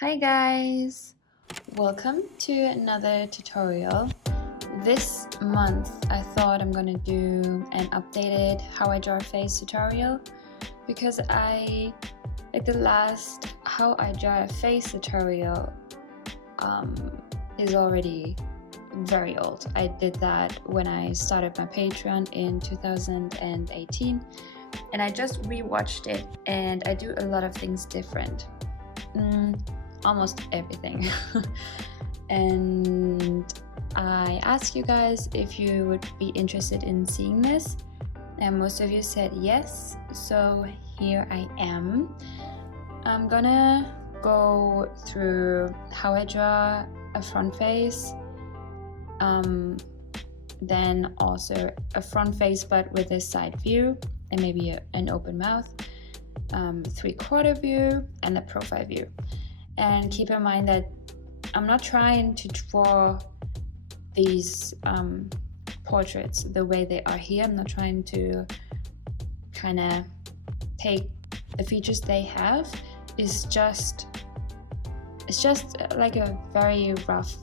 Hi guys! Welcome to another tutorial. This month I thought I'm gonna do an updated how I draw a face tutorial because the last how I draw a face tutorial is already very old. I did that when I started my Patreon in 2018 and I just rewatched it and I do a lot of things different. Almost everything. And I asked you guys if you would be interested in seeing this, and most of you said yes, so here I am. I'm gonna go through how I draw a front face, then also a front face but with a side view and maybe an open mouth, 3/4 view and a profile view. And keep in mind that I'm not trying to draw these portraits the way they are here. I'm not trying to kind of take the features they have. It's just like a very rough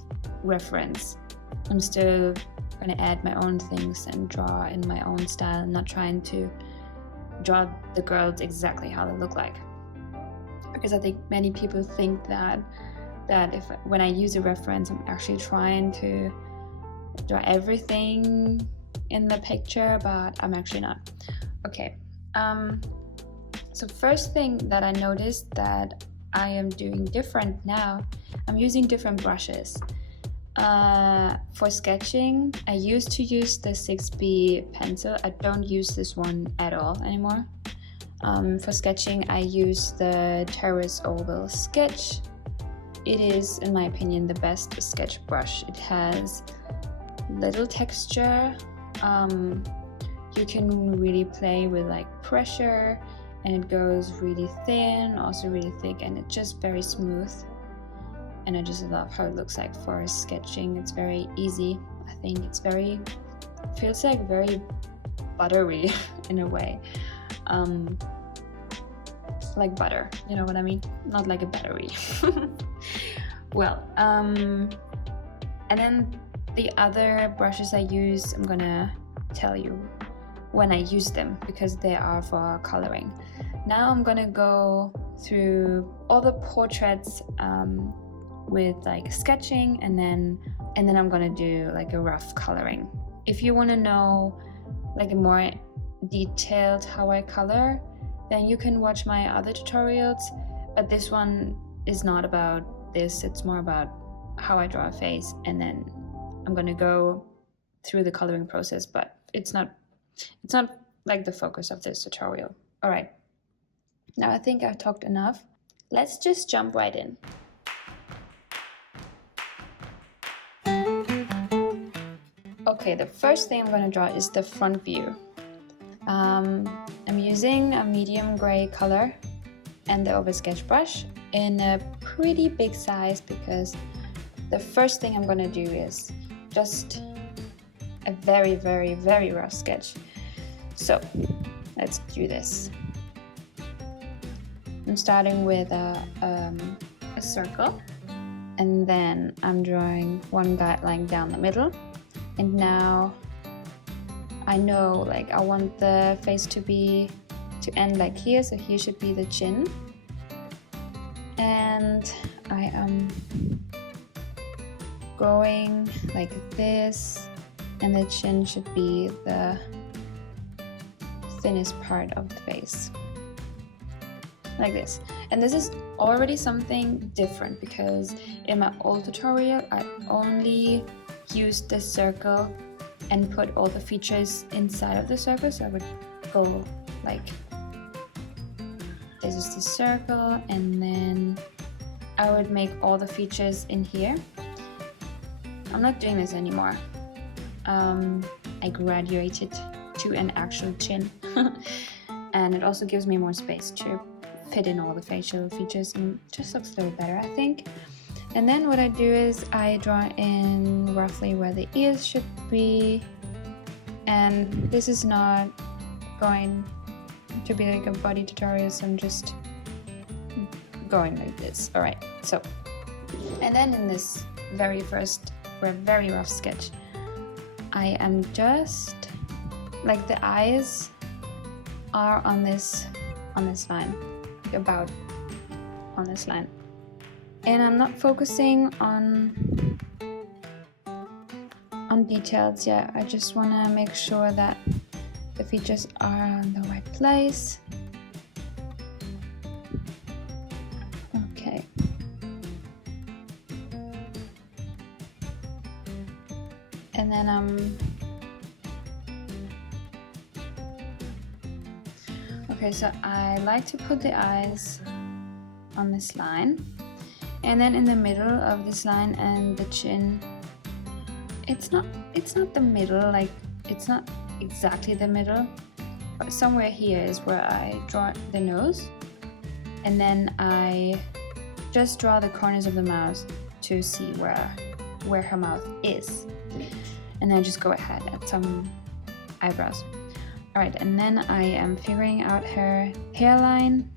reference. I'm still gonna add my own things and draw in my own style. I'm not trying to draw the girls exactly how they look like, because I think many people think that when I use a reference, I'm actually trying to draw everything in the picture, but I'm actually not. Okay, so first thing that I noticed that I am doing different now, I'm using different brushes. For sketching, I used to use the 6B pencil. I don't use this one at all anymore. For sketching, I use the Terrace Oval Sketch. It is, in my opinion, the best sketch brush. It has little texture. You can really play with like pressure, and it goes really thin, also really thick, and it's just very smooth. And I just love how it looks like for sketching. It's very easy. I think feels like very buttery in a way. Like butter, you know what I mean? Not like a battery. Well, and then the other brushes I use, I'm gonna tell you when I use them because they are for coloring. Now I'm gonna go through all the portraits with like sketching, and then I'm gonna do like a rough coloring. If you want to know like a more detailed how I color, then you can watch my other tutorials, but this one is not about this. It's more about how I draw a face, and then I'm gonna go through the coloring process, but it's not like the focus of this tutorial. All right, now I think I've talked enough. Let's just jump right in. Okay, the first thing I'm gonna draw is the front view. I'm using a medium gray color and the Oval Sketch brush in a pretty big size because the first thing I'm gonna do is just a very, very, very rough sketch. So let's do this. I'm starting with a circle, and then I'm drawing one guideline down the middle, and now I know like I want the face to end like here, so here should be the chin, and I am going like this, and the chin should be the thinnest part of the face, like this. And this is already something different because in my old tutorial I only used the circle and put all the features inside of the circle. So I would go like, this is the circle, and then I would make all the features in here. I'm not doing this anymore. I graduated to an actual chin and it also gives me more space to fit in all the facial features, and just looks a little better, I think. And then what I do is I draw in roughly where the ears should be, and this is not going to be like a body tutorial, so I'm just going like this. All right, so, and then in this very rough sketch, I am just, like the eyes are on this line, about on this line. And I'm not focusing on details yet. I just want to make sure that the features are in the right place. Okay. And then okay, so I like to put the eyes on this line, and then in the middle of this line and the chin, it's not the middle, like it's not exactly the middle, but somewhere here is where I draw the nose, and then I just draw the corners of the mouth to see where her mouth is, and then just go ahead at some eyebrows. All right, and then I am figuring out her hairline.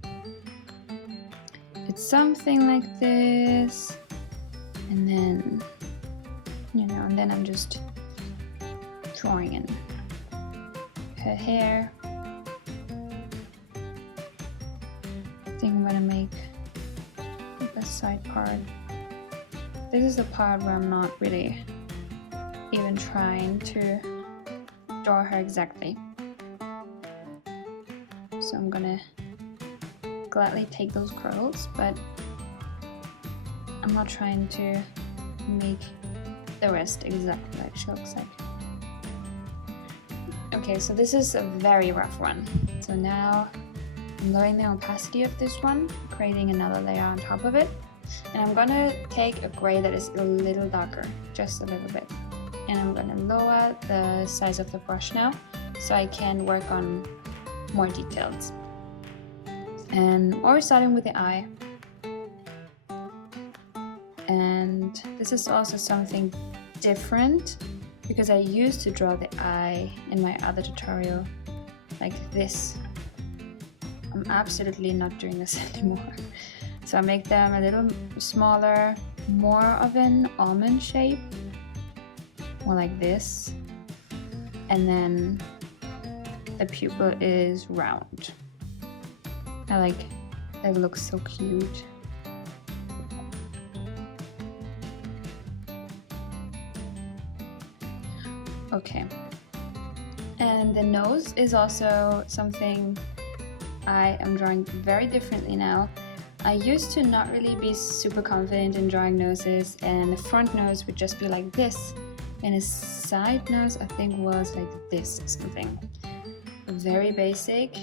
It's something like this, and then, and then I'm just drawing in her hair. I think I'm gonna make the side part. This is the part where I'm not really even trying to draw her exactly. So I'm gonna gladly take those curls, but I'm not trying to make the rest exactly like she looks like. Okay, so this is a very rough one. So now I'm lowering the opacity of this one, creating another layer on top of it. And I'm gonna take a gray that is a little darker, just a little bit. And I'm gonna lower the size of the brush now, so I can work on more details. And we're starting with the eye. And this is also something different, because I used to draw the eye in my other tutorial like this. I'm absolutely not doing this anymore. So I make them a little smaller, more of an almond shape, more like this. And then the pupil is round. I like, it looks so cute. Okay, and the nose is also something I am drawing very differently now. I used to not really be super confident in drawing noses, and the front nose would just be like this, and a side nose I think was like this or something. Very basic.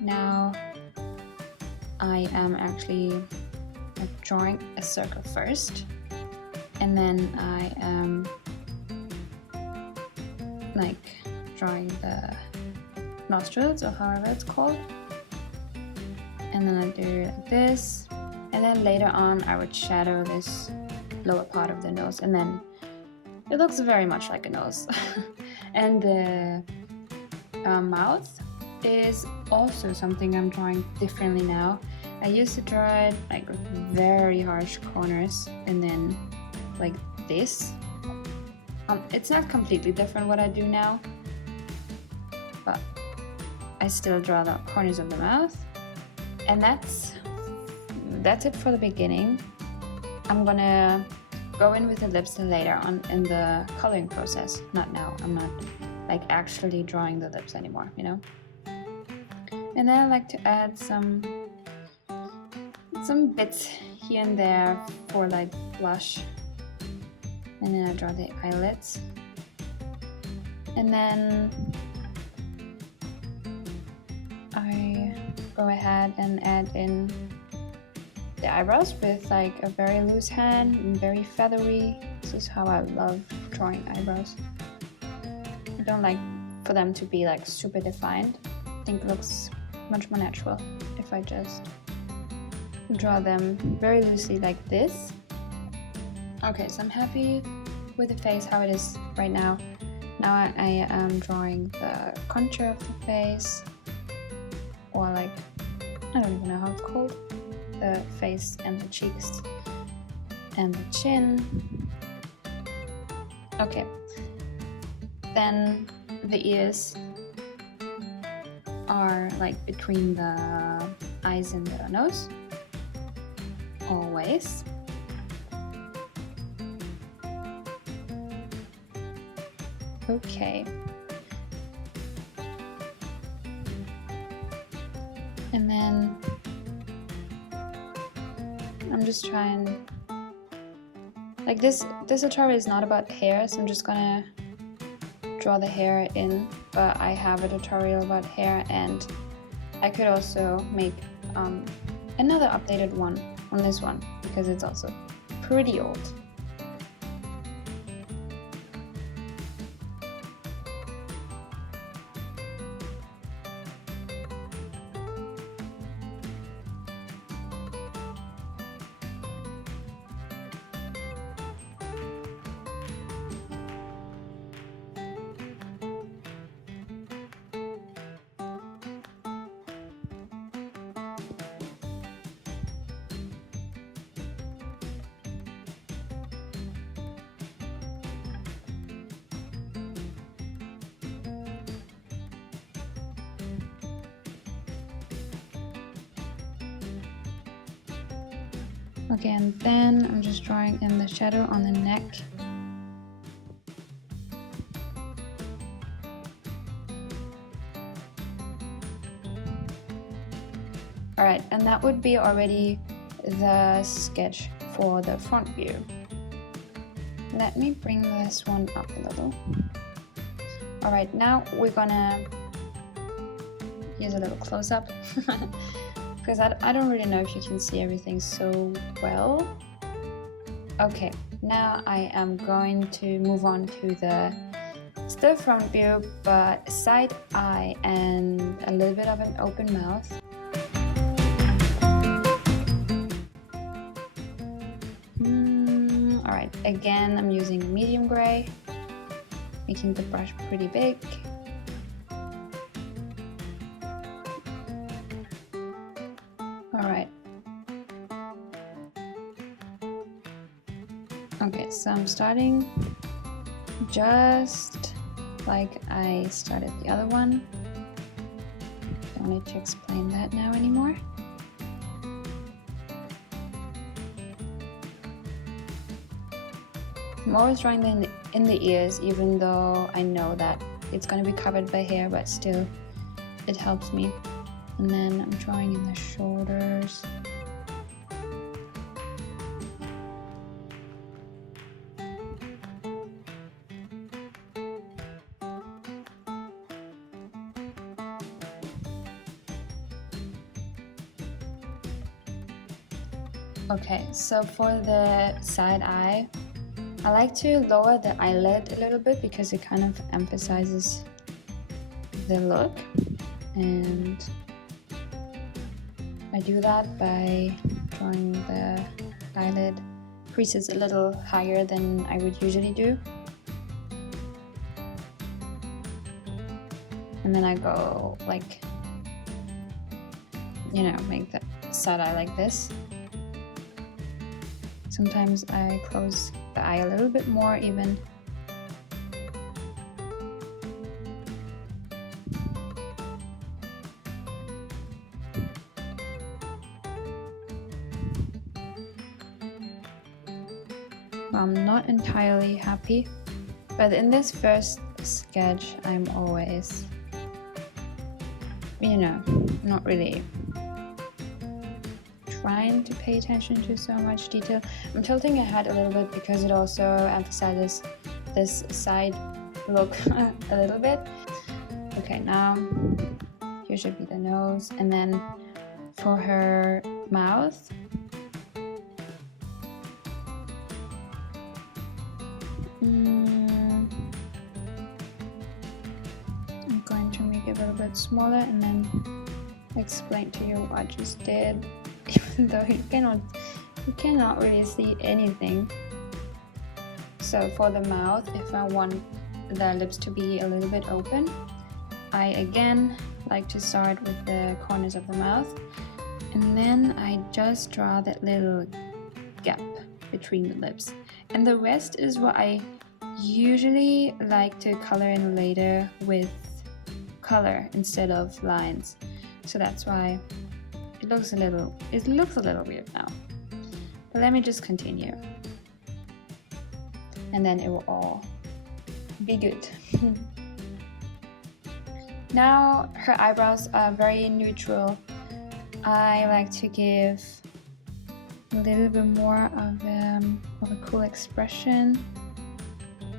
Now I am actually drawing a circle first, and then I am like drawing the nostrils, or however it's called, and then I do like this, and then later on I would shadow this lower part of the nose, and then it looks very much like a nose. And the mouth is also something I'm drawing differently now. I used to draw it like with very harsh corners, and then like this. It's not completely different what I do now, but I still draw the corners of the mouth, and that's it for the beginning. I'm gonna go in with the lips later on in the coloring process, not now. I'm not like actually drawing the lips anymore, you know. And then I like to add some bits here and there for like blush. And then I draw the eyelids, and then I go ahead and add in the eyebrows with like a very loose hand and very feathery. This is how I love drawing eyebrows. I don't like for them to be like super defined. I think it looks much more natural if I just draw them very loosely like this. Okay, so I'm happy with the face how it is right now. Now I am drawing the contour of the face, or like, I don't even know how it's called. the face and the cheeks and the chin. Okay, then the ears are like between the eyes and the nose, always. Okay. And then I'm just trying, like this tutorial is not about hair, so I'm just gonna draw the hair in, but I have a tutorial about hair, and I could also make another updated one on this one because it's also pretty old. Okay, and then I'm just drawing in the shadow on the neck. Alright, and that would be already the sketch for the front view. Let me bring this one up a little. Alright, now we're gonna use a little close-up. Because I don't really know if you can see everything so well. Okay, now I am going to move on to the still front view, but side eye and a little bit of an open mouth. Alright, again I'm using medium gray, making the brush pretty big. Alright. Okay, so I'm starting just like I started the other one. Don't need to explain that now anymore. I'm always drawing in the ears, even though I know that it's going to be covered by hair, but still it helps me. And then I'm drawing in the shoulders. Okay, so for the side eye, I like to lower the eyelid a little bit because it kind of emphasizes the look, and I do that by drawing the eyelid creases a little higher than I would usually do. And then I go like, you know, make the side eye like this. Sometimes I close the eye a little bit more even. I'm not entirely happy, but in this first sketch I'm always, you know, not really trying to pay attention to so much detail. I'm tilting ahead a little bit because it also emphasizes this side look a little bit. Okay, now here should be the nose, and then for her mouth, I'm going to make it a little bit smaller and then explain to you what I just did, even though you cannot really see anything. So for the mouth, if I want the lips to be a little bit open, I again like to start with the corners of the mouth And then I just draw that little gap between the lips. And the rest is what I usually like to color in later with color instead of lines. So that's why it looks a little weird now. But let me just continue. And then it will all be good. Now her eyebrows are very neutral. I like to give a little bit more of a cool expression.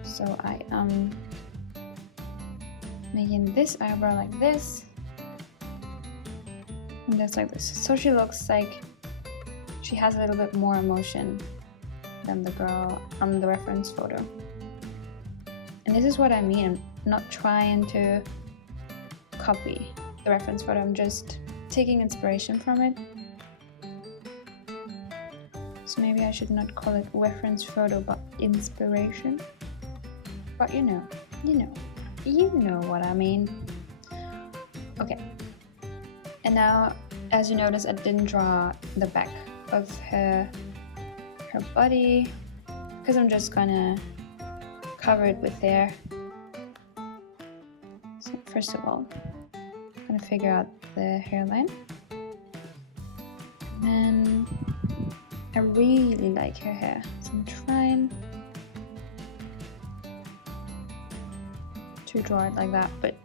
So I am making this eyebrow like this. And just like this. So she looks like she has a little bit more emotion than the girl on the reference photo. And this is what I mean. I'm not trying to copy the reference photo. I'm just taking inspiration from it. So maybe I should not call it reference photo, but inspiration. But you know what I mean. Okay. And now, as you notice, I didn't draw the back of her body because I'm just gonna cover it with hair. So first of all, I'm gonna figure out the hairline. And I really like her hair, so I'm trying to draw it like that, but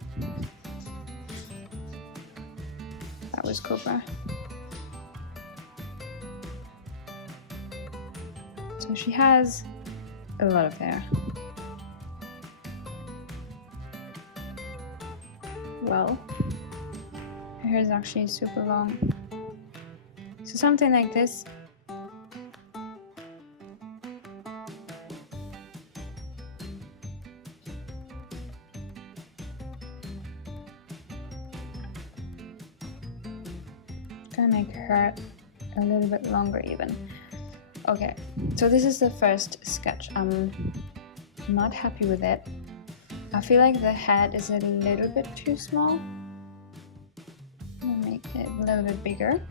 that was Cobra. So she has a lot of hair. Well, her hair is actually super long. So something like this. Gonna make her a little bit longer even. Okay, so this is the first sketch. I'm not happy with it. I feel like the head is a little bit too small. I'll make it a little bit bigger.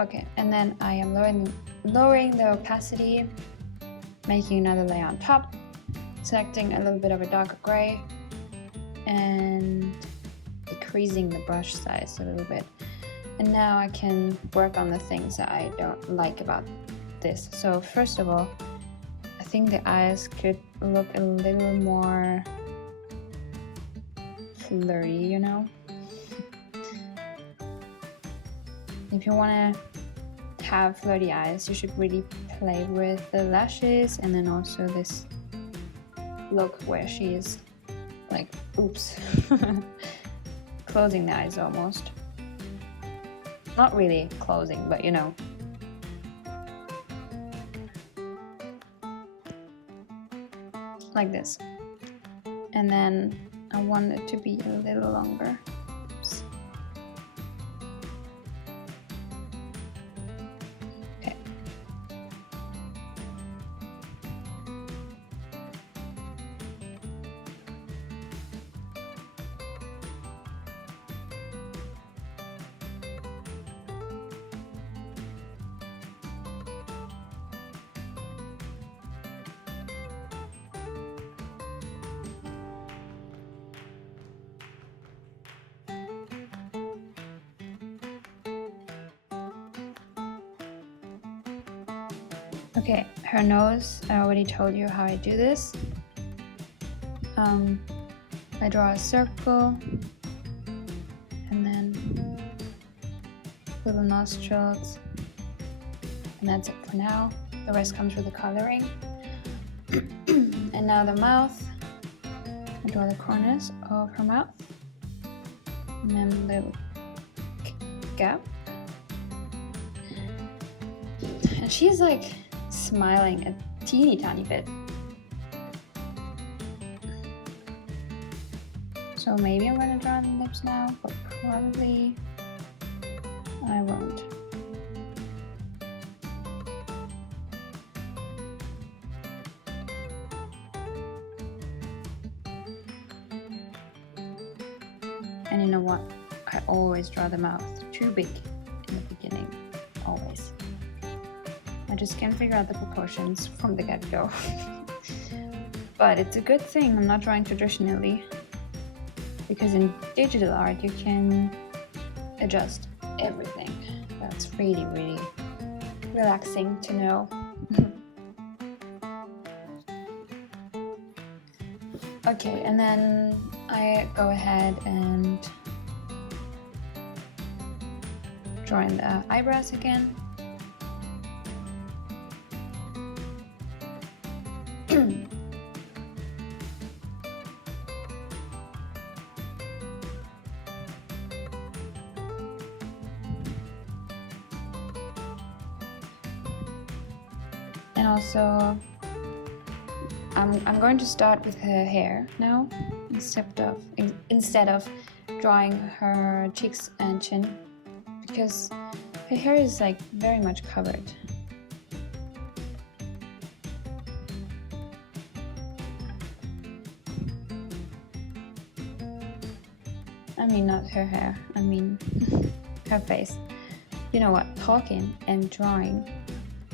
Okay, and then I am lowering the opacity, making another layer on top, selecting a little bit of a darker gray, and decreasing the brush size a little bit. And now I can work on the things that I don't like about this. So first of all, I think the eyes could look a little more flirty, you know? If you want to have flirty eyes, you should really play with the lashes and then also this look where she is like, oops, closing the eyes almost. Not really closing, but you know. Like this. And then I want it to be a little longer. Oops. Okay. Okay, her nose, I already told you how I do this. I draw a circle and then little nostrils, and that's it for now. The rest comes with the coloring. And now the mouth, I draw the corners of her mouth and then a little gap. And she's like smiling a teeny tiny bit. So maybe I'm gonna draw the lips now, but probably I won't. And you know what? I always draw the mouth too big in the just can't figure out the proportions from the get-go. But it's a good thing I'm not drawing traditionally, because in digital art you can adjust everything. That's really, really relaxing to know. Okay, and then I go ahead and draw in the eyebrows again. And also I'm going to start with her hair now, instead of drawing her cheeks and chin, because her hair is like very much covered. I mean, not her hair, I mean her face. You know what, talking and drawing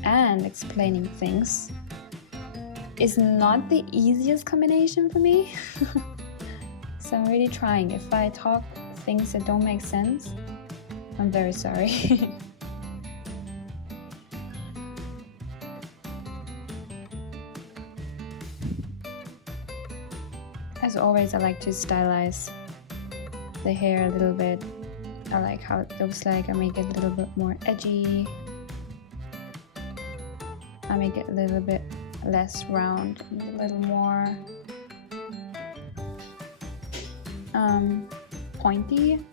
and explaining things is not the easiest combination for me. So I'm really trying. If I talk things that don't make sense, I'm very sorry. As always, I like to stylize the hair a little bit. I like how it looks like. I make it a little bit more edgy. I make it a little bit less round, a little more pointy.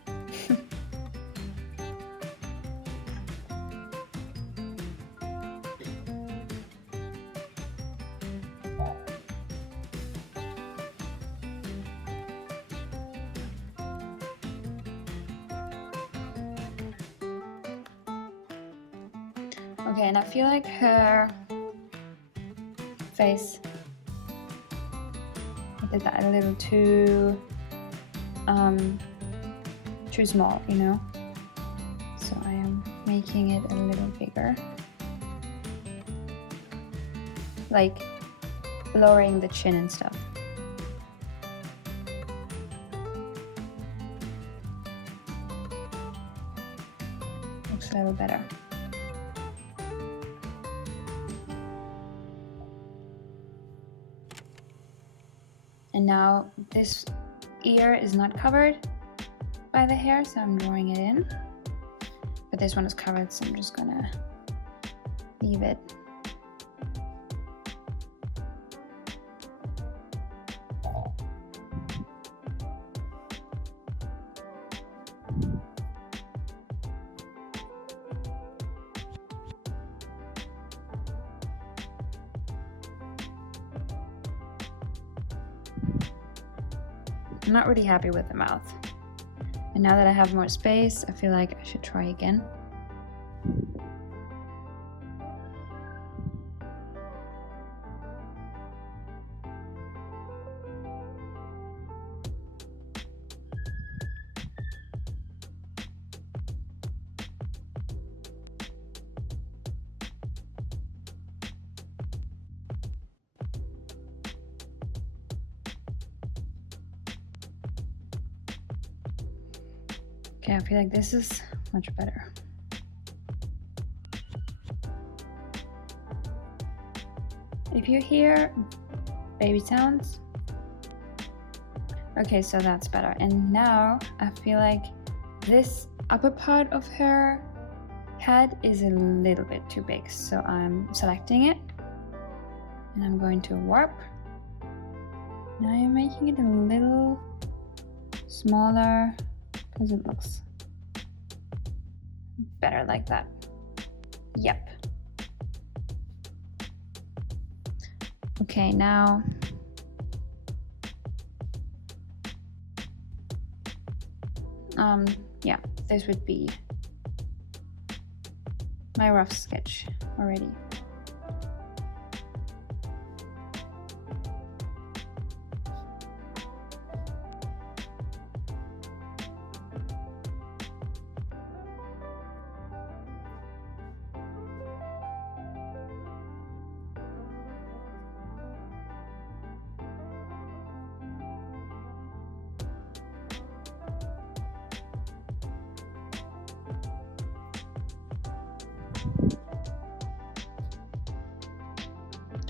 Okay, and I feel like her face, I did that a little too small, you know? So I am making it a little bigger. Like lowering the chin and stuff. Looks a little better. And now this ear is not covered by the hair, so I'm drawing it in. But this one is covered, so I'm just gonna leave it. I'm not really happy with the mouth. And now that I have more space, I feel like I should try again. Okay, I feel like this is much better. If you hear baby sounds, okay, so that's better. And now I feel like this upper part of her head is a little bit too big. So I'm selecting it and I'm going to warp. Now I'm making it a little smaller because it looks better like that. Yep. Okay, now yeah, this would be my rough sketch already.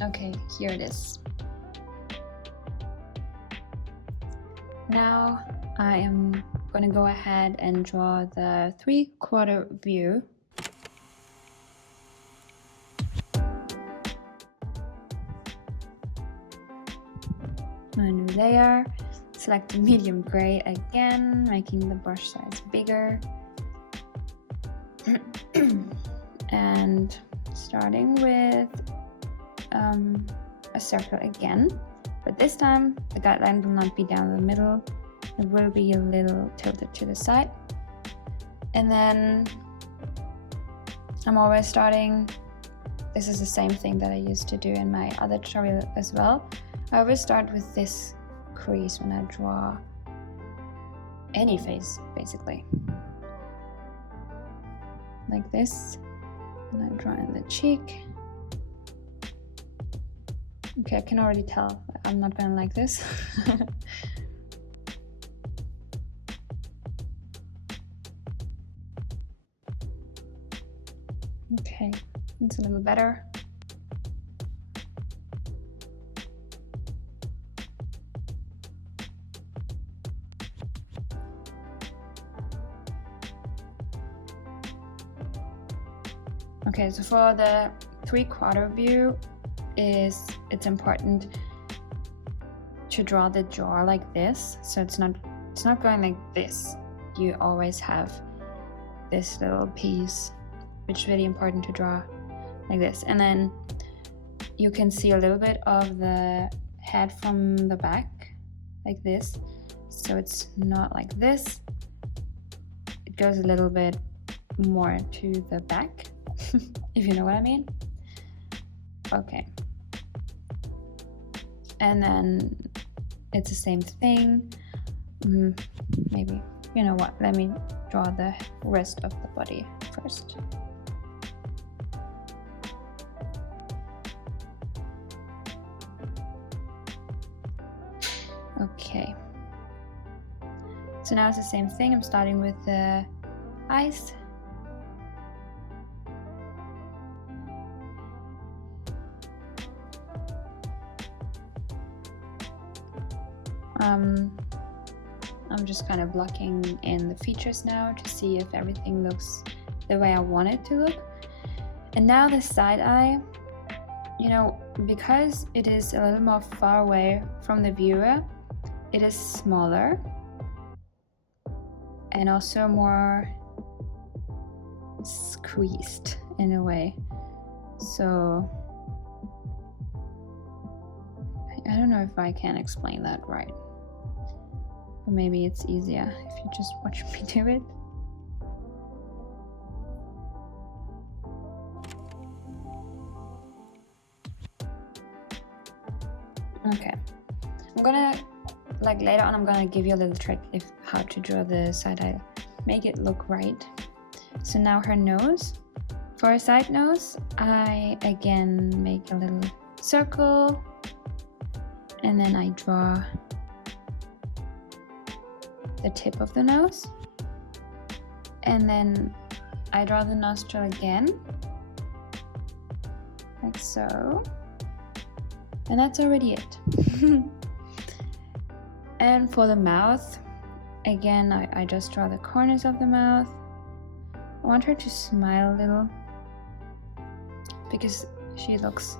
Okay, here it is. Now I am going to go ahead and draw the 3/4 view. A new layer, select the medium gray again, making the brush size bigger. And starting with a circle again, but this time the guideline will not be down the middle, it will be a little tilted to the side. And then I'm always starting, this is the same thing that I used to do in my other tutorial as well. I always start with this crease when I draw any face, basically. Like this. And I draw in the cheek. Okay, I can already tell I'm not gonna like this. Okay, it's a little better. Okay, so for the 3/4 view, it's important to draw the jaw like this, so it's not going like this. You always have this little piece, which is really important to draw like this, and then you can see a little bit of the head from the back like this, so it's not like this, it goes a little bit more to the back. If you know what I mean. Okay, and then it's the same thing. Maybe, you know what, let me draw the rest of the body first. Okay, so now it's the same thing. I'm starting with the eyes. I'm just kind of blocking in the features now to see if everything looks the way I want it to look. And now the side eye, you know, because it is a little more far away from the viewer, it is smaller and also more squeezed in a way. So I don't know if I can explain that right. But maybe it's easier if you just watch me do it. Okay, I'm gonna, like later on, I'm gonna give you a little trick if how to draw the side eye, make it look right. So now her nose. For a side nose, I again make a little circle, and then I draw the tip of the nose, and then I draw the nostril again, like so, and that's already it. And for the mouth, again, I just draw the corners of the mouth. I want her to smile a little because she looks,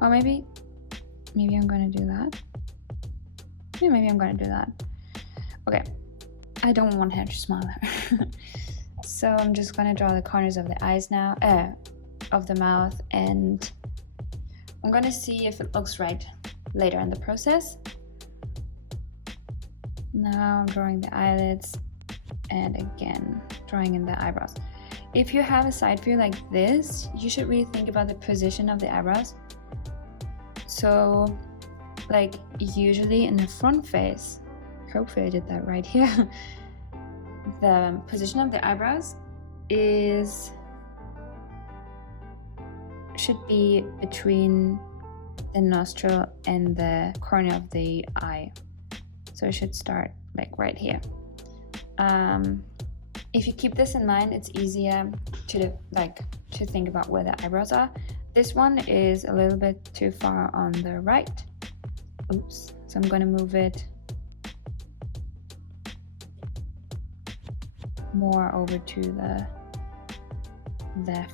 or maybe I'm gonna do that. Yeah, maybe I'm gonna do that. Okay, I don't want her to smile. So I'm just gonna draw the corners of the eyes now, of the mouth, and I'm gonna see if it looks right later in the process. Now I'm drawing the eyelids, and again drawing in the eyebrows. If you have a side view like this, you should really think about the position of the eyebrows. So like usually in the front face, hopefully I did that right here, the position of the eyebrows should be between the nostril and the corner of the eye. So it should start like right here. If you keep this in mind, it's easier to think about where the eyebrows are. This one is a little bit too far on the right. Oops. So I'm gonna move it more over to the left,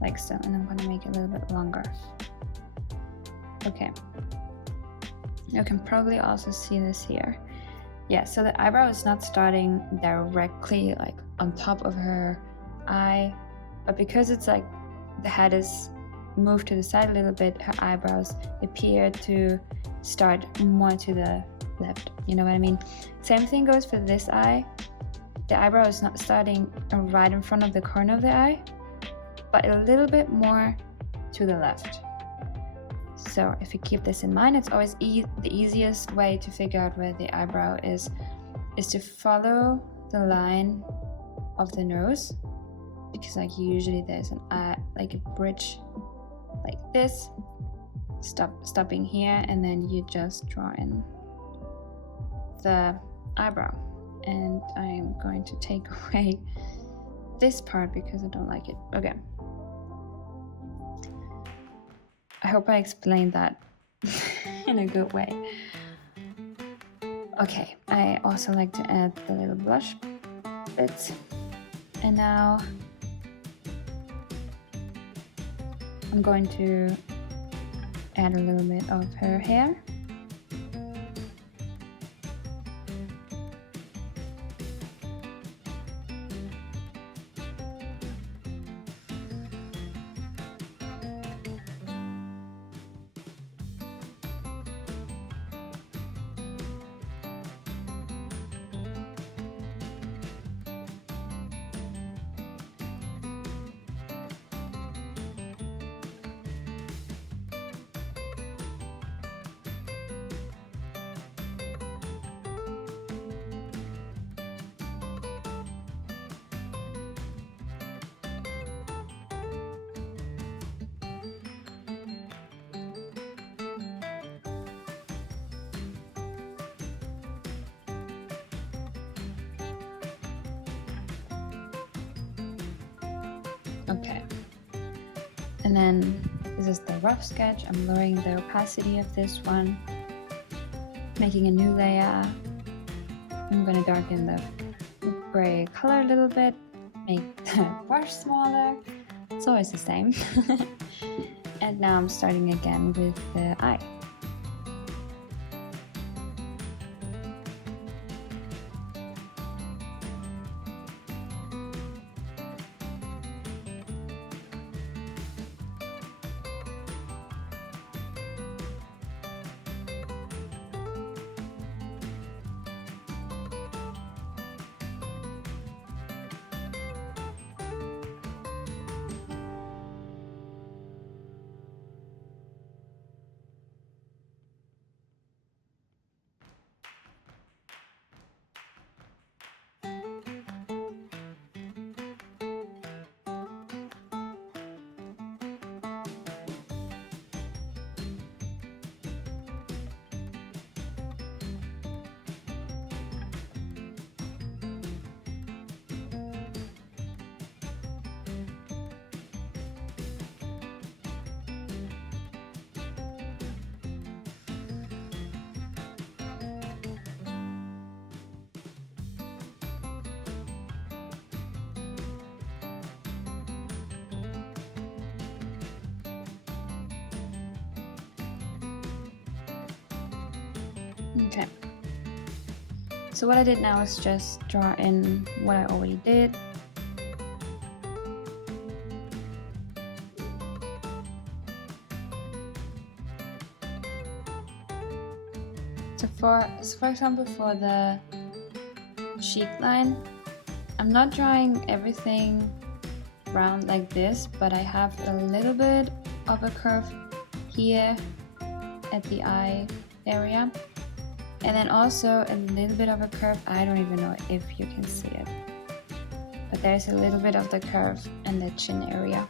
like so, and I'm gonna make it a little bit longer. Okay. You can probably also see this here. Yeah, so the eyebrow is not starting directly like on top of her eye, but because it's like the head is moved to the side a little bit, her eyebrows appear to start more to the left. You know what I mean? Same thing goes for this eye. The eyebrow is not starting right in front of the corner of the eye, but a little bit more to the left. So if you keep this in mind, it's always the easiest way to figure out where the eyebrow is to follow the line of the nose, because like usually there's an eye, like a bridge like this, stopping here, and then you just draw in the eyebrow. And I'm going to take away this part because I don't like it. Okay. I hope I explained that in a good way. Okay, I also like to add the little blush bits. And now I'm going to add a little bit of her hair. Okay, and then this is the rough sketch. I'm lowering the opacity of this one, making a new layer. I'm gonna darken the gray color a little bit, make the brush smaller. It's always the same. And now I'm starting again with the eye. Okay, so what I did now is just draw in what I already did. So for example, for the cheek line, I'm not drawing everything round like this, but I have a little bit of a curve here at the eye area. And then also a little bit of a curve. I don't even know if you can see it, but there's a little bit of the curve in the chin area.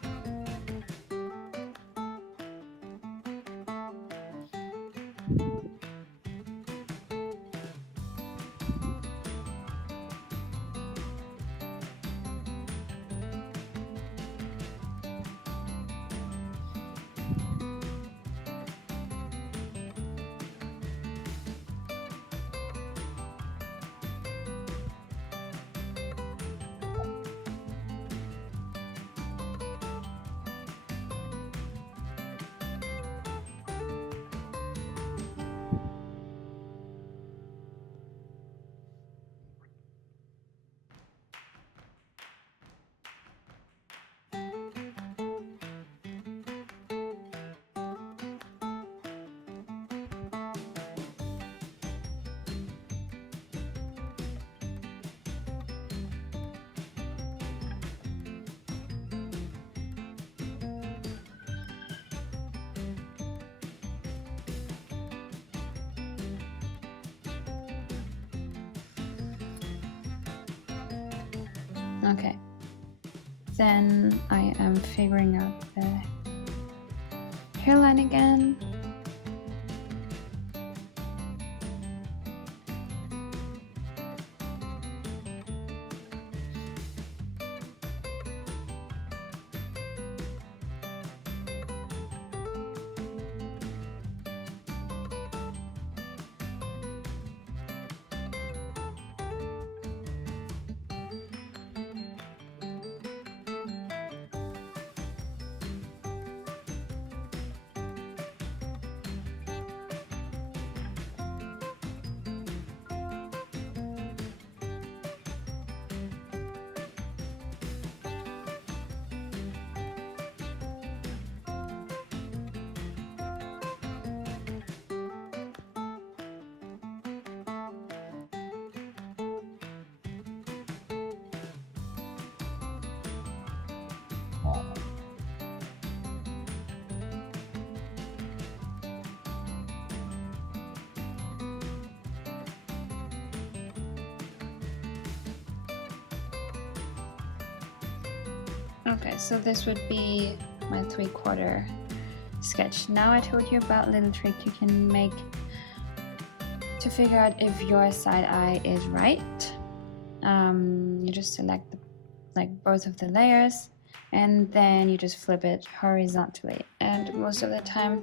Okay. Then I am figuring out the hairline again. Okay, so this would be my 3/4 sketch. Now I told you about a little trick you can make to figure out if your side eye is right. You just select both of the layers, and then you just flip it horizontally. And most of the time,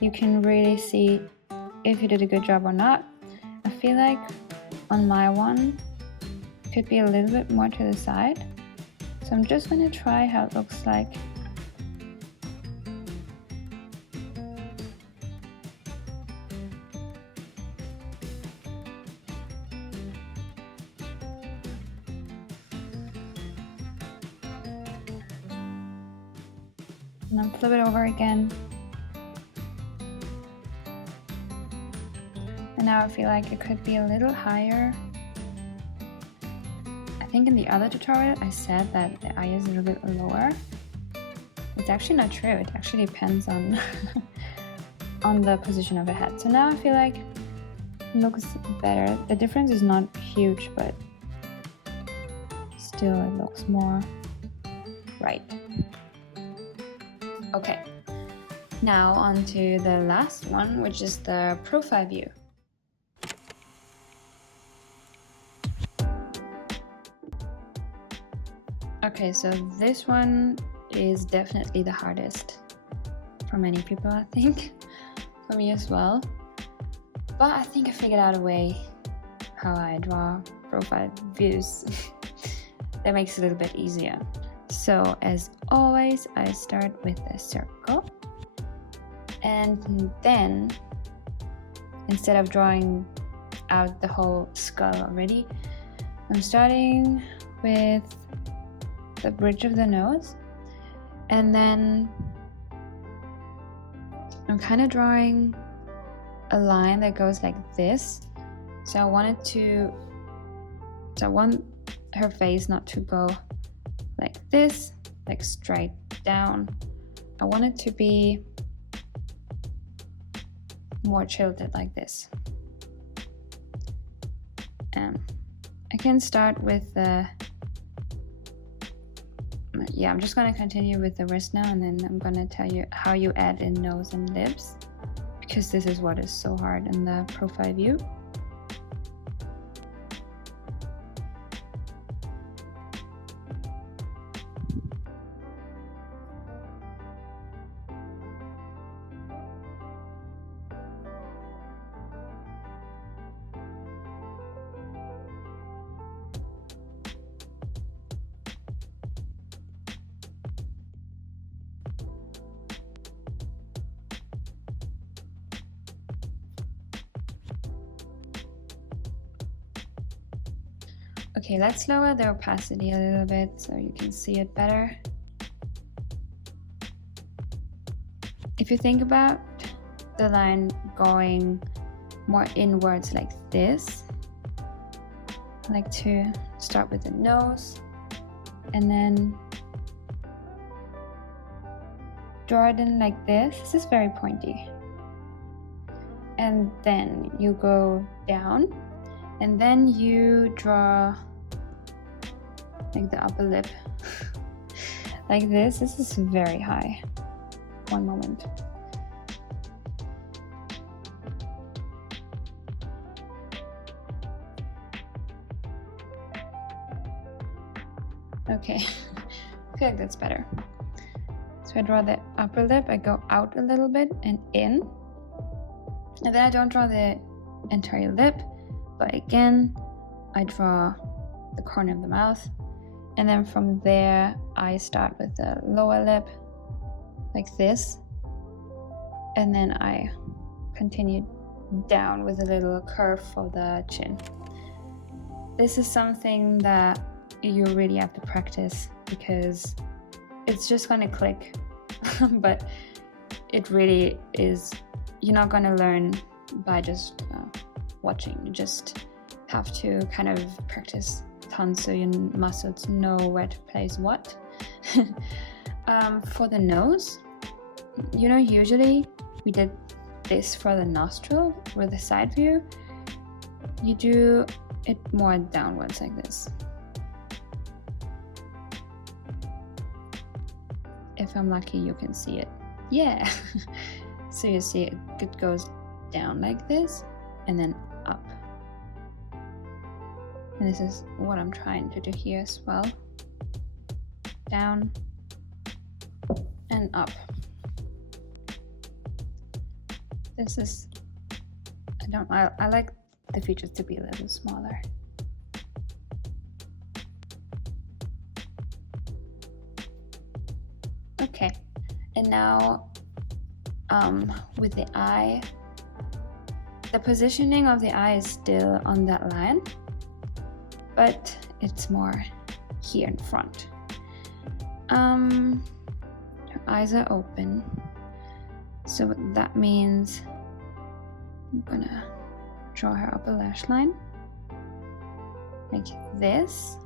you can really see if you did a good job or not. I feel like on my one, it could be a little bit more to the side. So I'm just going to try how it looks like. And then flip it over again. And now I feel like it could be a little higher. I think in the other tutorial I said that the eye is a little bit lower. It's actually not true. It actually depends on on the position of the head. So now I feel like it looks better. The difference is not huge, but still it looks more right. Okay, now on to the last one, which is the profile view. Okay, so this one is definitely the hardest for many people, I think. For me as well. But I think I figured out a way how I draw profile views that makes it a little bit easier. So as always, I start with a circle, and then instead of drawing out the whole skull already, I'm starting with the bridge of the nose, and then I'm kind of drawing a line that goes like this. So I want her face not to go like this, like straight down. I want it to be more tilted like this. I can start with the I'm just going to continue with the wrist now, and then I'm going to tell you how you add in nose and lips, because this is what is so hard in the profile view. Okay, let's lower the opacity a little bit so you can see it better. If you think about the line going more inwards like this, I like to start with the nose and then draw it in like this. This is very pointy. And then you go down, and then you draw like the upper lip. Like this. This is very high. One moment. Okay, I feel like that's better. So I draw the upper lip, I go out a little bit and in. And then I don't draw the entire lip, but again, I draw the corner of the mouth. And then from there, I start with the lower lip, like this. And then I continue down with a little curve for the chin. This is something that you really have to practice because it's just gonna click. But it really is, you're not gonna learn by just watching. You just have to kind of practice tons so your muscles know where to place what. For the nose, you know, usually we did this for the nostril with the side view. You do it more downwards like this. If I'm lucky, you can see it. Yeah. So you see it goes down like this and then up. And this is what I'm trying to do here as well. Down and up. This is, I like the features to be a little smaller. Okay, and now with the eye, the positioning of the eye is still on that line, but it's more here in front. Her eyes are open, so that means I'm gonna draw her upper lash line like this,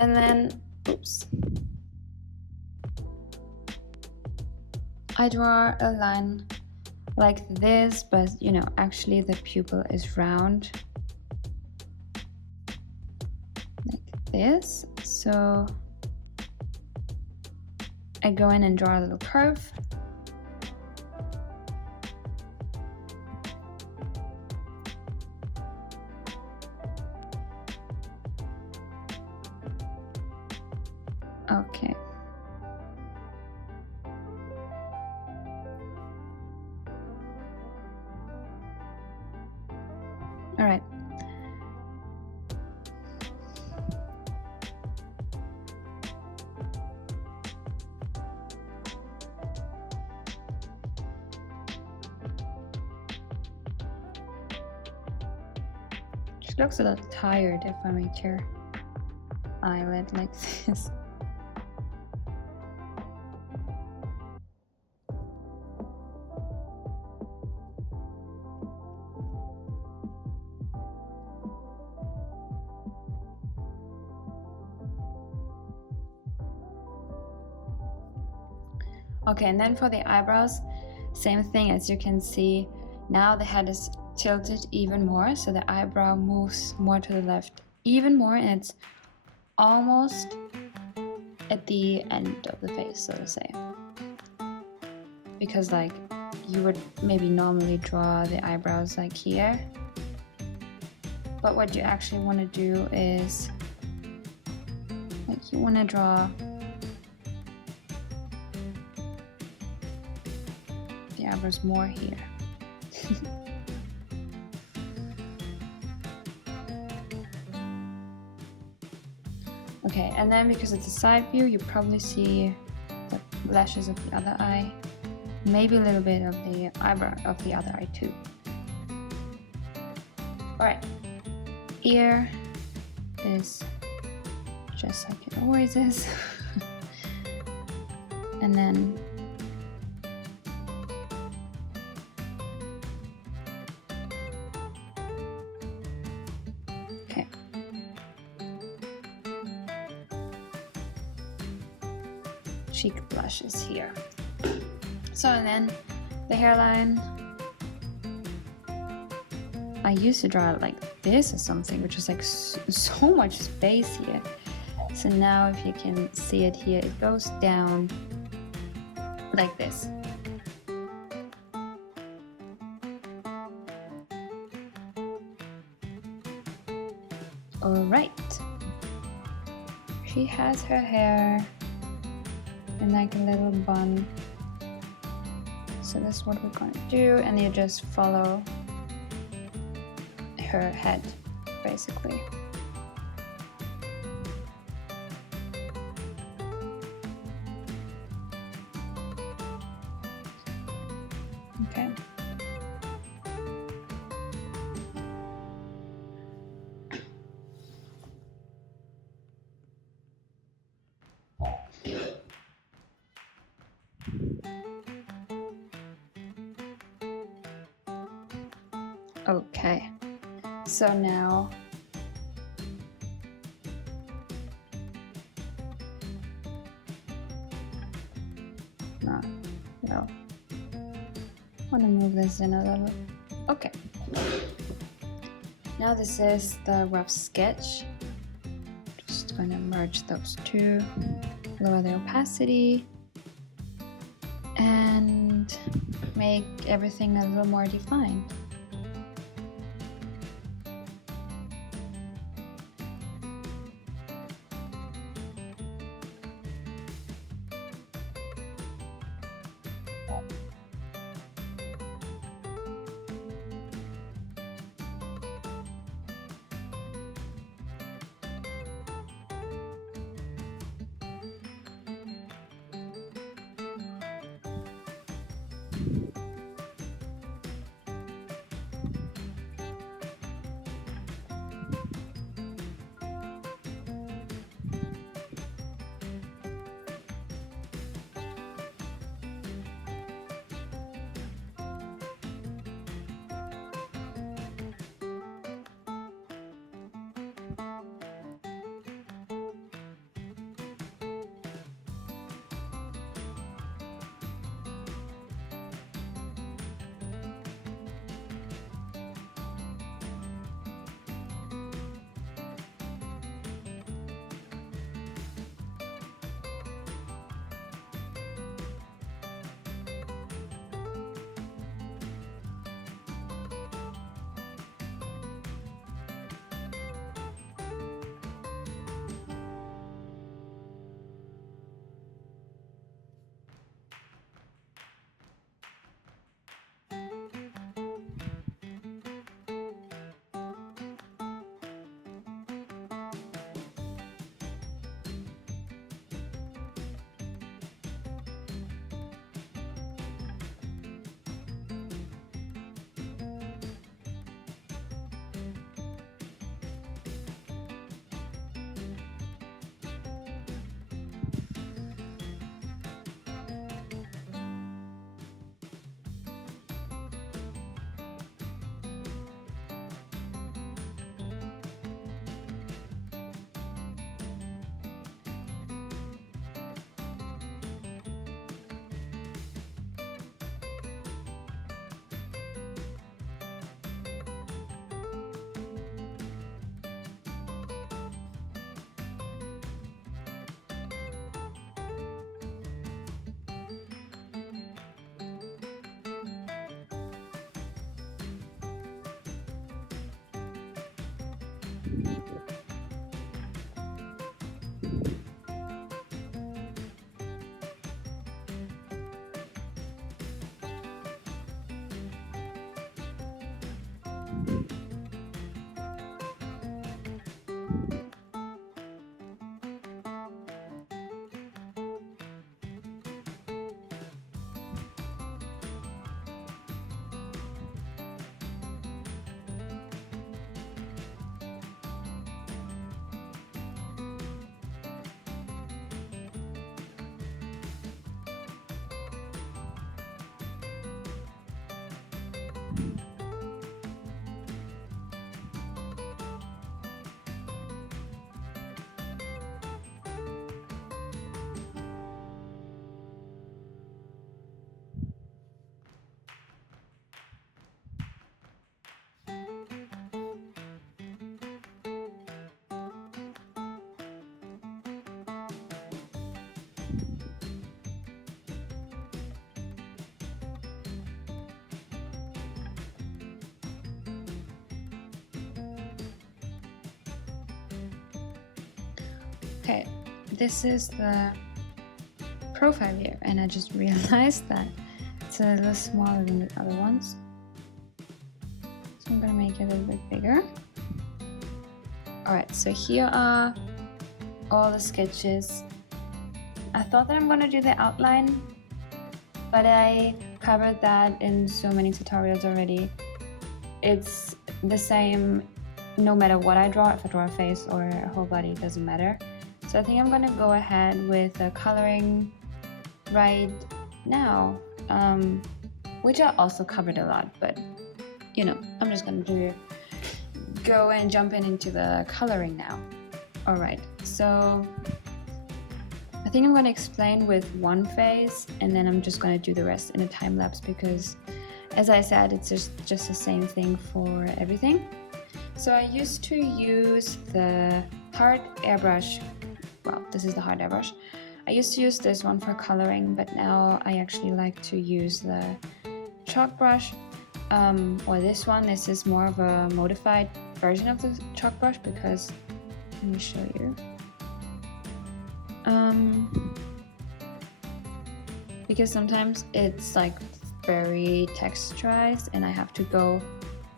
and then oops, I draw a line like this, but you know, actually the pupil is round like this. So I go in and draw a little curve. Okay. All right. She looks a little tired if I make her eyelid like this. Okay, and then for the eyebrows, same thing. As you can see, now the head is tilted even more, so the eyebrow moves more to the left even more, and it's almost at the end of the face, so to say. Because like you would maybe normally draw the eyebrows like here, but what you actually want to do is like you want to draw the eyebrows more here. Okay, and then because it's a side view, you probably see the lashes of the other eye, maybe a little bit of the eyebrow of the other eye too. Alright, ear is just like it always is. And then okay. Cheek blushes here. So and then the hairline. I used to draw it like this or something, which was like so much space here. So now if you can see it here, it goes down like this. All right. She has her hair in like a little bun. So that's what we're gonna do, and you just follow her head, basically. Okay. Okay, so now no, I want to move this in a little. Okay, now this is the rough sketch. Just going to merge those two, lower the opacity, and make everything a little more defined. Okay, this is the profile here, and I just realized that it's a little smaller than the other ones. So I'm gonna make it a little bit bigger. Alright, so here are all the sketches. I thought that I'm gonna do the outline, but I covered that in so many tutorials already. It's the same no matter what I draw. If I draw a face or a whole body, it doesn't matter. So I think I'm gonna go ahead with the coloring right now, which I also covered a lot, but you know, I'm just gonna go and jump into the coloring now. All right, so I think I'm gonna explain with one face, and then I'm just gonna do the rest in a time lapse, because as I said, it's just the same thing for everything. So I used to use the hard airbrush. Well, this is the hard airbrush. I used to use this one for coloring, but now I actually like to use the chalk brush, or this one. This is more of a modified version of the chalk brush, because let me show you. Because sometimes it's like very texturized and I have to go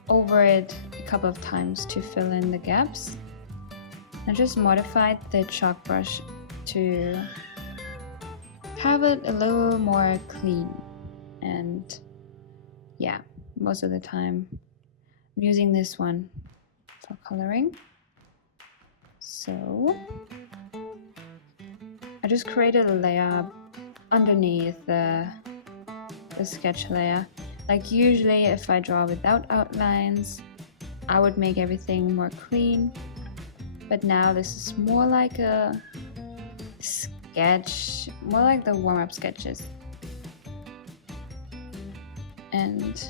over it a couple of times to fill in the gaps. I just modified the chalk brush to have it a little more clean, and yeah, most of the time I'm using this one for coloring. So I just created a layer underneath the sketch layer. Like usually if I draw without outlines, I would make everything more clean, but now this is more like a sketch, more like the warm-up sketches. And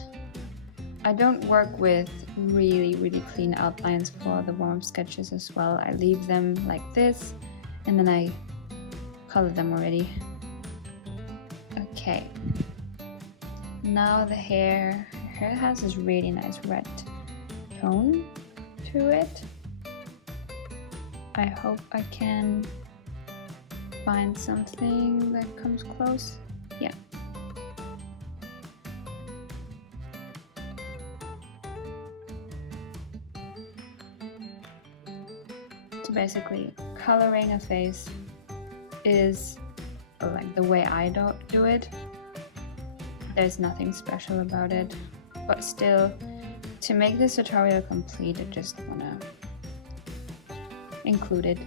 I don't work with really clean outlines for the warm-up sketches as well. I leave them like this, and then I color them already. Okay. Now the hair has this really nice red tone to it. I hope I can find something that comes close. Yeah. So basically, coloring a face is like the way I do it. There's nothing special about it, but still, to make this tutorial complete, I just wanna include it.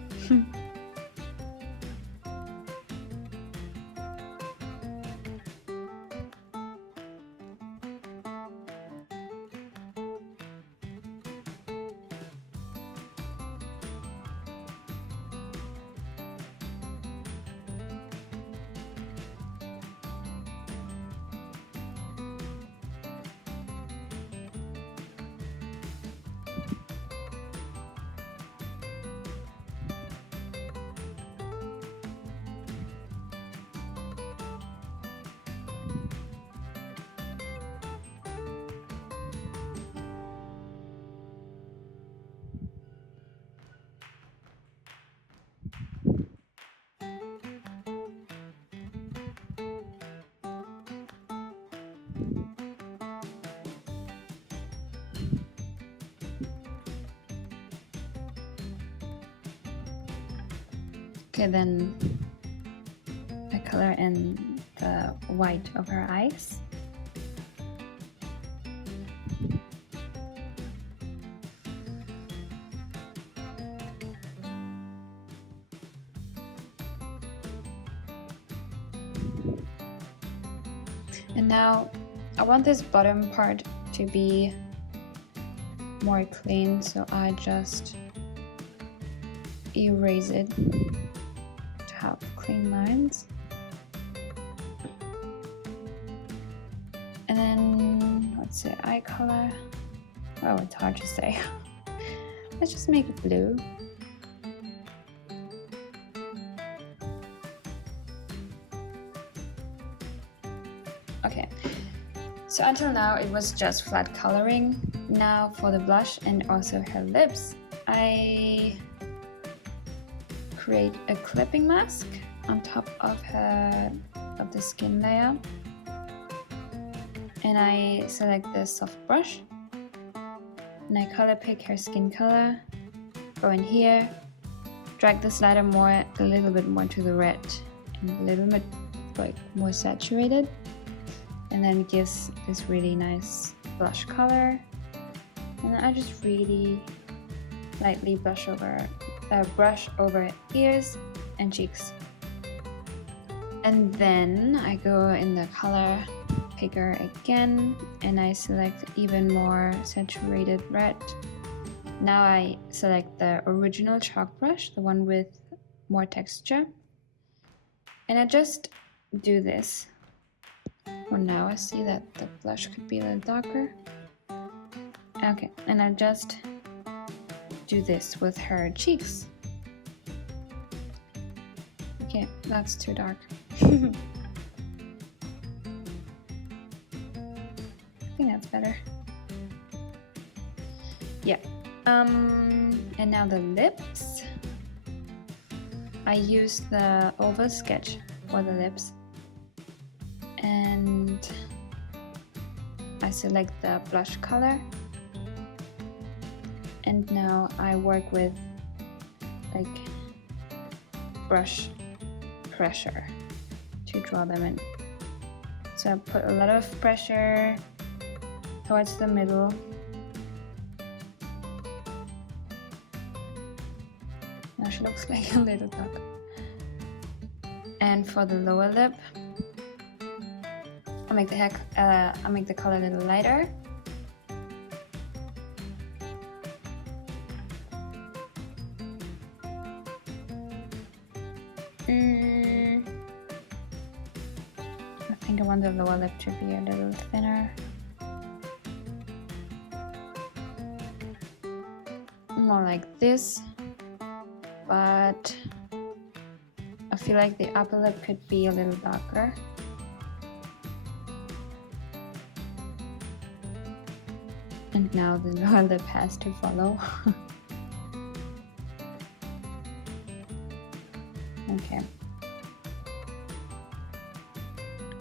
Okay, then I color in the white of her eyes. And now I want this bottom part to be more clean, so I just erase it to have clean lines. And then let's say eye color. Oh, it's hard to say. Let's just make it blue. Okay, so until now it was just flat coloring. Now for the blush and also her lips, I create a clipping mask on top of the skin layer. And I select the soft brush and I color pick her skin color, go in here, drag the slider a little bit more to the red and a little bit like more saturated, and then it gives this really nice blush color. And then I just really lightly brush over ears and cheeks. And then I go in the color picker again and I select even more saturated red. Now I select the original chalk brush, the one with more texture, and I just do this. Well, now I see that the blush could be a little darker. Okay, and I just do this with her cheeks. Okay, that's too dark. I think that's better. Yeah. And now the lips. I use the oval sketch for the lips. And I select the blush color. And now I work with like brush pressure to draw them in. So I put a lot of pressure towards the middle. Now she looks like a little dog. And for the lower lip, I make the color a little lighter. I think I want the lower lip to be a little thinner. More like this, but I feel like the upper lip could be a little darker. And now the lower lip has to follow. Okay.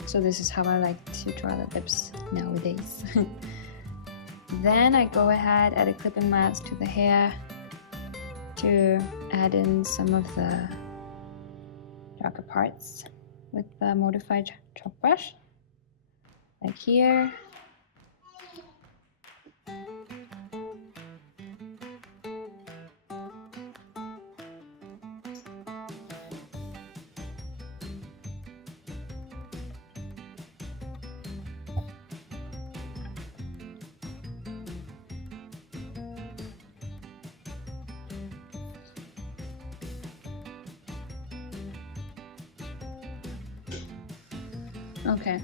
So this is how I like to draw the lips nowadays. Then I go ahead, add a clipping mask to the hair to add in some of the darker parts with the modified chalk brush, like here. Okay.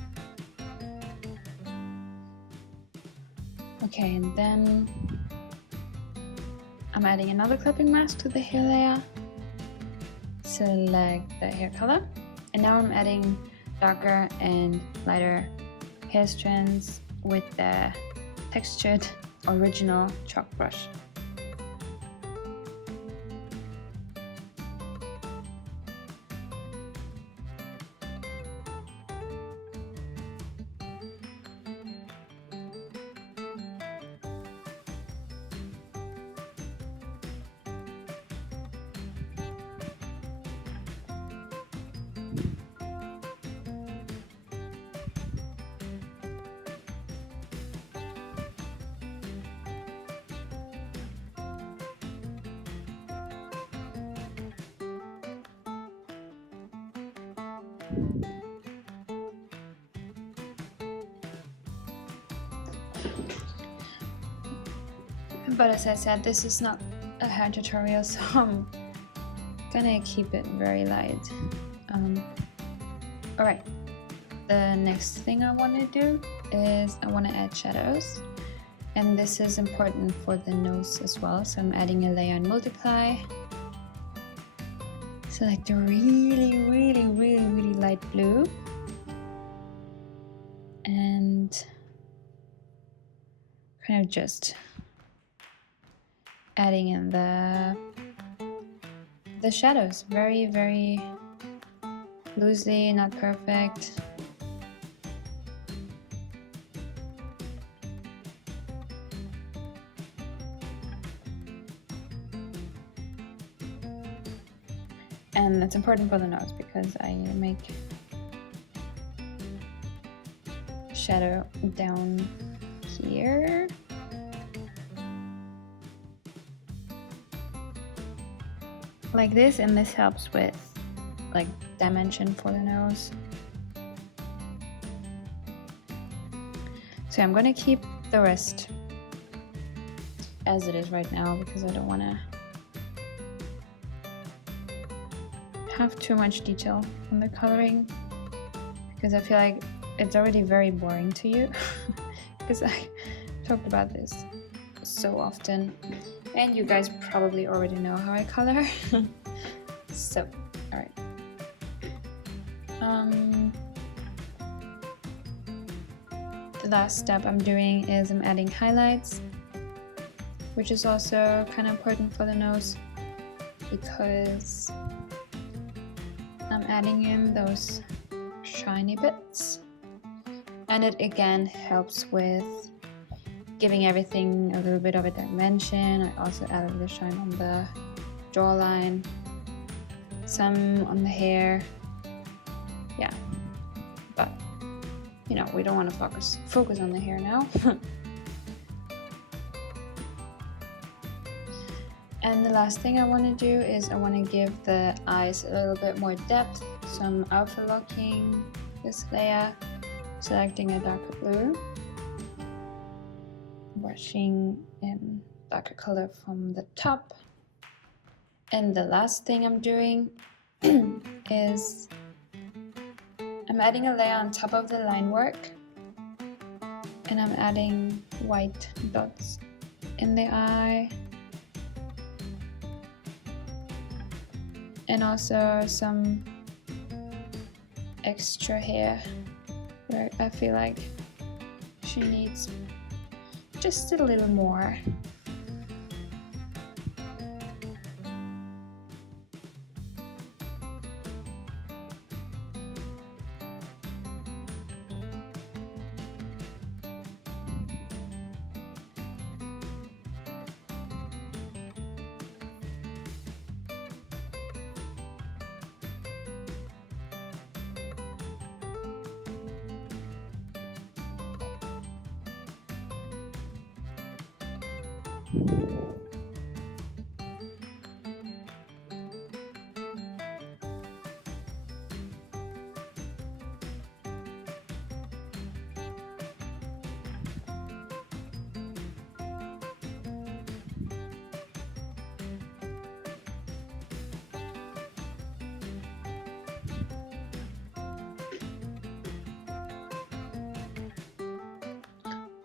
Okay, and then I'm adding another clipping mask to the hair layer. Select the hair color. And now I'm adding darker and lighter hair strands with the textured original chalk brush. But as I said, this is not a hair tutorial, so I'm gonna keep it very light. Alright, the next thing I want to do is I want to add shadows, and this is important for the nose as well, so I'm adding a layer and multiply. Select a really light blue and kind of just adding in the the shadows. Very, very loosely, not perfect. And that's important for the nose because I make shadow down here. Like this, and this helps with like dimension for the nose. So I'm gonna keep the rest as it is right now because I don't wanna have too much detail on the coloring, because I feel like it's already very boring to you because I talked about this so often and you guys probably already know how I color. So all right, the last step I'm doing is I'm adding highlights, which is also kind of important for the nose because I'm adding in those shiny bits, and it again helps with giving everything a little bit of a dimension. I also added the shine on the jawline, some on the hair, yeah, but you know, we don't want to focus on the hair now. And the last thing I want to do is I want to give the eyes a little bit more depth, so I'm alpha locking this layer, selecting a darker blue, brushing in darker color from the top. And the last thing I'm doing is I'm adding a layer on top of the line work, and I'm adding white dots in the eye. And also some extra hair where I feel like she needs just a little more.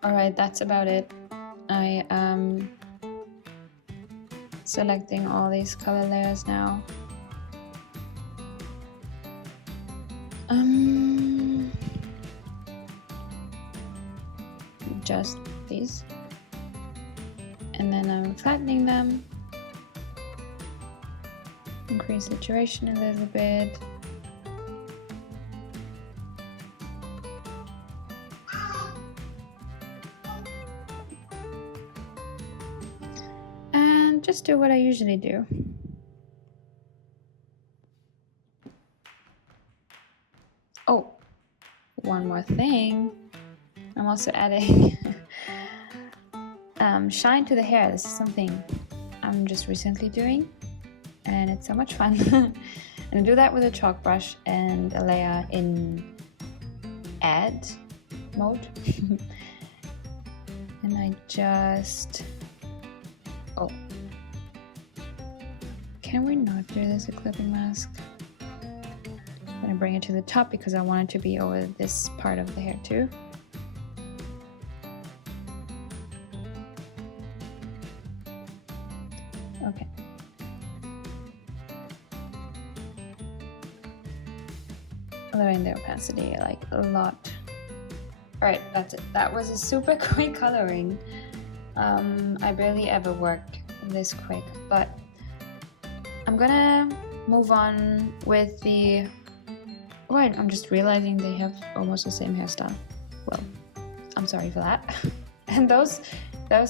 Alright, that's about it. I am selecting all these color layers now. Just these. And then I'm flattening them. Increase saturation a little bit. Just do what I usually do. Oh, one more thing. I'm also adding shine to the hair. This is something I'm just recently doing, and it's so much fun. And I do that with a chalk brush and a layer in add mode. And I just, oh, can we not do this with clipping mask? I'm gonna bring it to the top because I want it to be over this part of the hair too. Okay. Lowering the opacity like a lot. Alright, that's it. That was a super quick coloring. I barely ever work this quick, but I'm gonna move on with the... Wait, I'm just realizing they have almost the same hairstyle. Well, I'm sorry for that. And those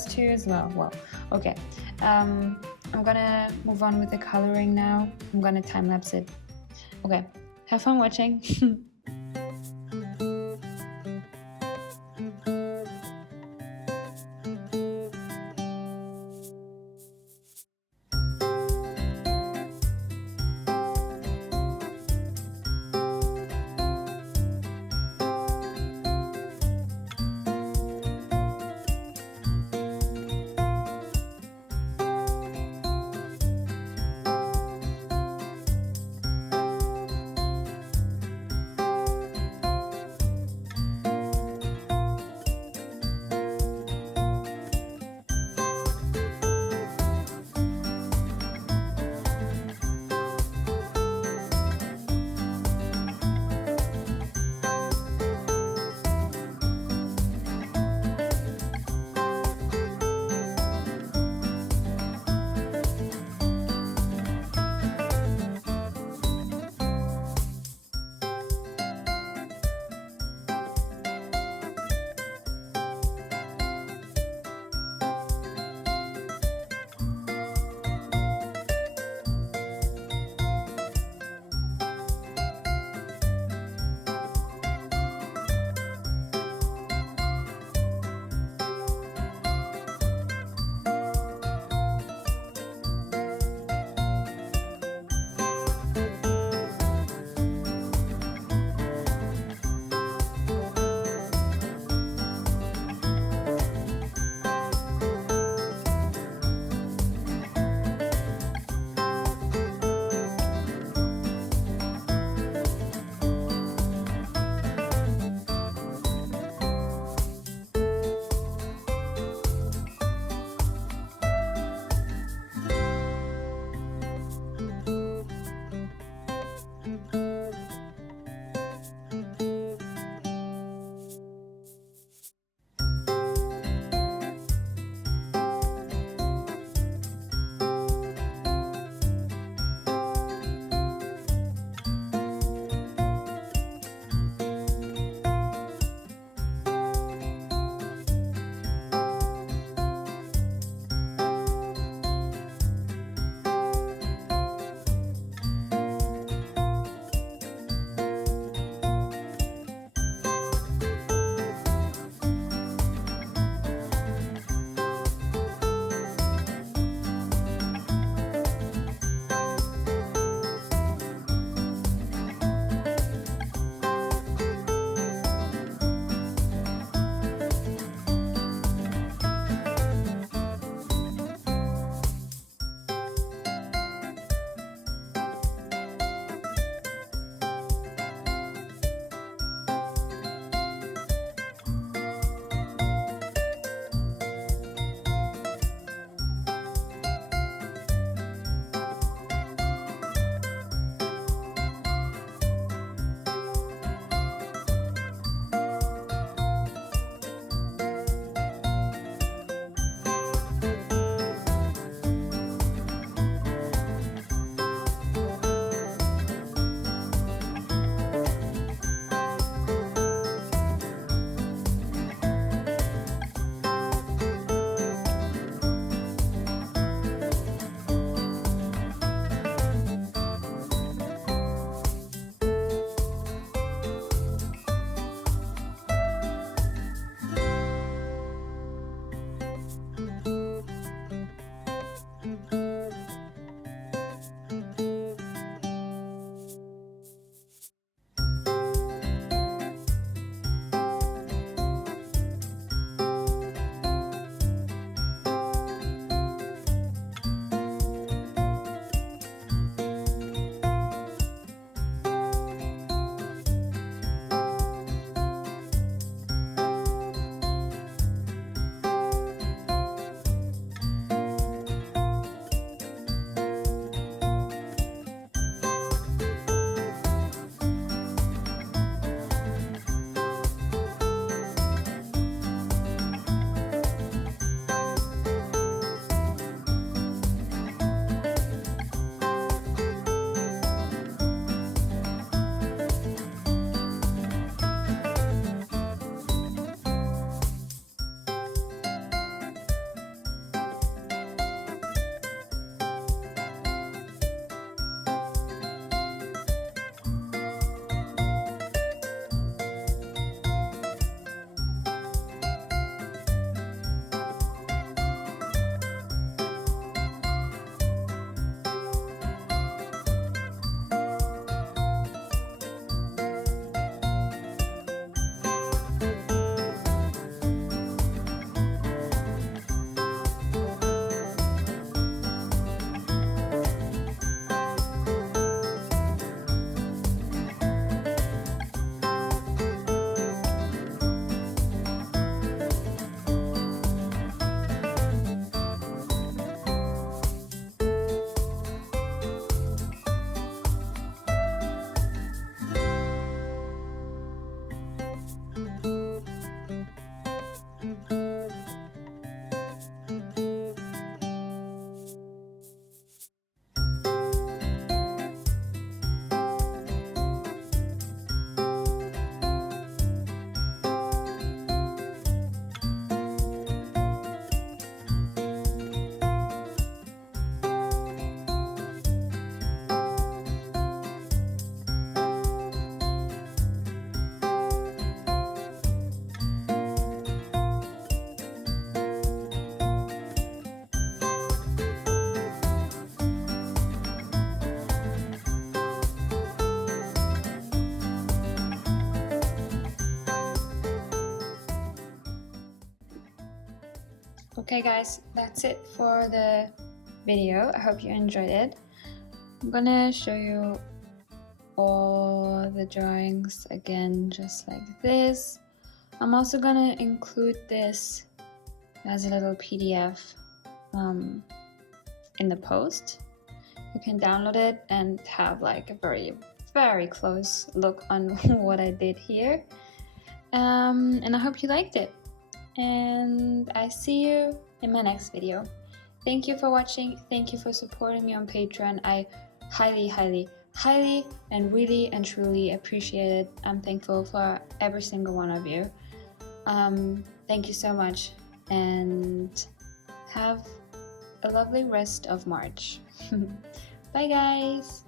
two as well. Well, okay. I'm gonna move on with the coloring now. I'm gonna time lapse it. Okay, have fun watching. Okay guys, that's it for the video. I hope you enjoyed it. I'm gonna show you all the drawings again, just like this. I'm also gonna include this as a little PDF in the post. You can download it and have like a very close look on what I did here. And I hope you liked it. And I see you in my next video. Thank you for watching. Thank you for supporting me on Patreon. I highly and really and truly appreciate it. I'm thankful for every single one of you. Thank you so much, and have a lovely rest of March. Bye guys!